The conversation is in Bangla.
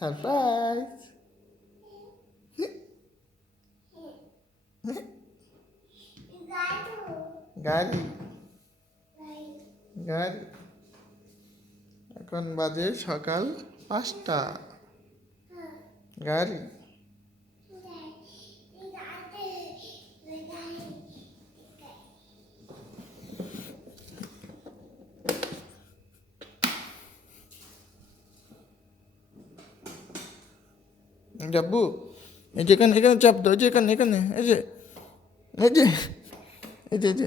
সারপ্রাইজ। গাড়ি গাড়ি। এখন বাজে সকাল 5টা। গাড়ি। যাব্বু, এই যে এখানে এখানে চাপ দাও, এই যে এখানে এখানে, এই যে এই যে এই যে এই যে